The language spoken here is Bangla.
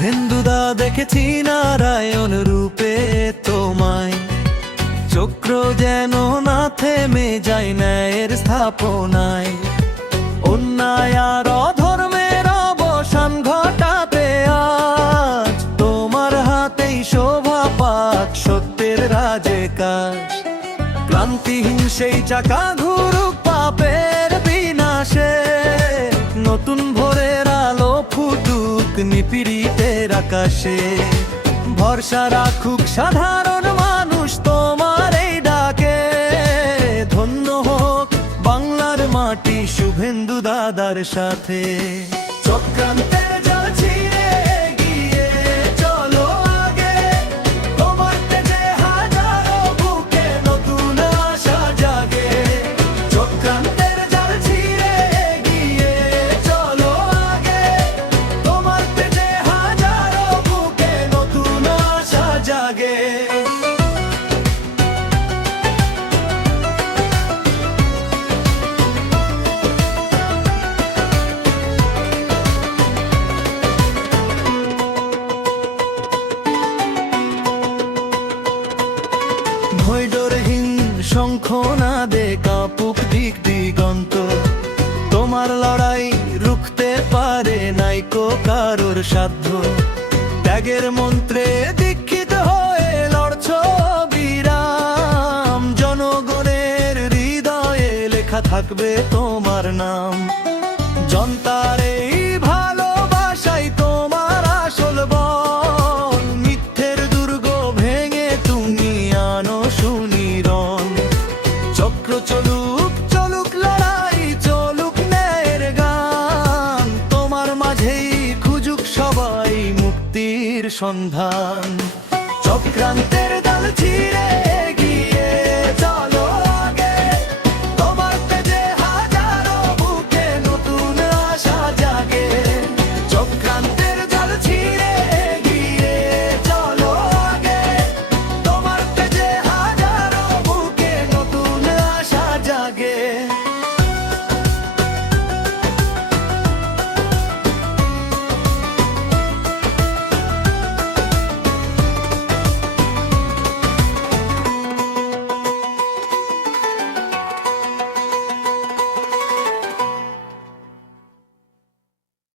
শুভেন্দুদা দেখেছি নারায়ণ রূপে তোমায়, চক্র যেন না থেমে যায় ন্যায়ের স্থাপনায়। অন্যায় আর অধর্মের অবসান ঘটাতে আজ তোমার হাতেই শোভা পাক সত্যের রাজে কাজ। ক্লান্তিহীন সেই চাকা ঘুরুক পাপের বিনাশে, নতুন ভোরের আলো ফুটুক নিপীড়িতের আকাশে। ভরসা রাখুক সাধারণ মানুষ তোমার এই ডাকে, ধন্য হোক বাংলার মাটি শুভেন্দু দাদার সাথে। চক্রান্তের জাল ছিঁড়ে এগিয়ে চলো আগে, তোমার তেজে হাজারো বুকে নতুন আশা জাগে। চক্রান্তের জাল ছিঁড়ে এগিয়ে চলো আগে, তোমার তেজে হাজারো বুকে নতুন আশা জাগে। ভয়ডরহীন শঙ্খনাদে কাঁপুক দিক দিগন্ত, তোমার লড়াই রুখতে পারে নাইকো কারোর সাধ্য। ত্যাগের মন্ত্রে দীক্ষিত হয়ে লড়ছ বিরাম, জনগণের হৃদয়ে লেখা থাকবে তোমার নাম। জনতার এই ভালোবাসাই তোমার আসল বল, মিথ্যের দুর্গ ভেঙে তুমি আনো সুনিরণ। চক্র চলুক চলুক লড়াই চলুক ন্যায়ের গান, তোমার মাঝেই খুঁজুক সবাই মুক্তির সন্ধান। চক্রান্তের জাল ছিঁড়ে